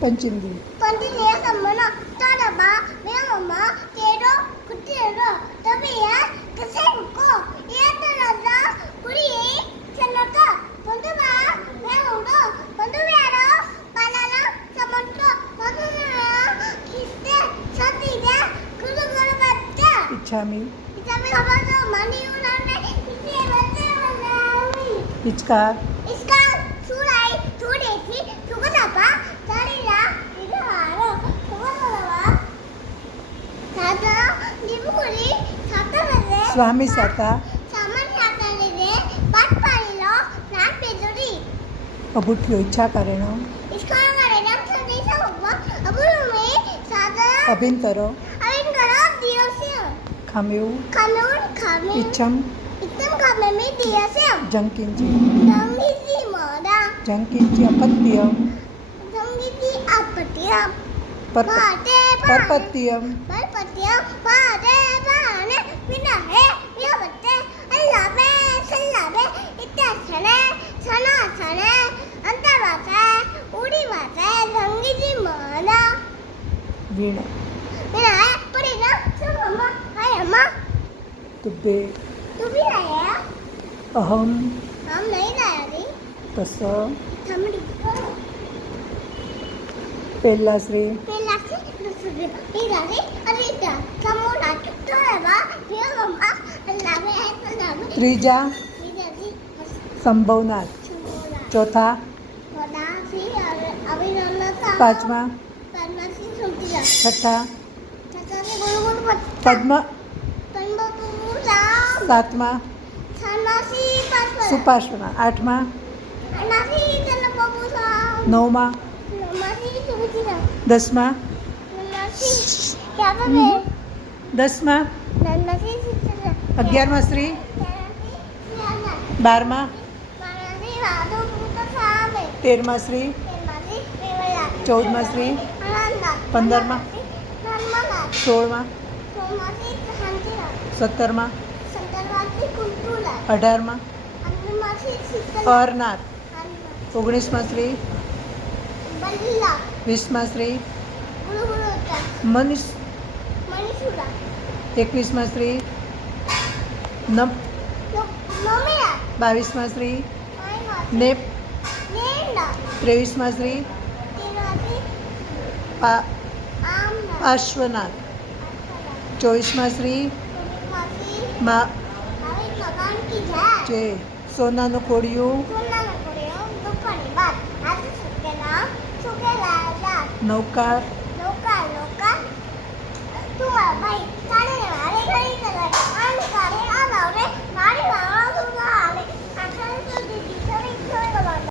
पंचमी इच्छामी हिचका स्वामी साता अभूठ्यो इच्छा करेण अभिंतरो खामेउ इच्छम जंकिंची अपत्यम परपत्यम वीणा तुब्बे अहम तस पेल्लाश्री त्रीजा संभवनाथ चौथा पांचवा छठा पद्म सातमा सुपार्श्वना आठमा नवमा दसमा 11मा श्री 12मा 13मा श्री 14मा श्री 15मा 16मा 17मा 18मा अरनाथ 19मा श्री 20मा श्री मनीष 21मा श्री 22मा श्री नेप 23मा श्री पार्श्वनाथ 24मा श्री जय सोनानु कोड़ियों नौका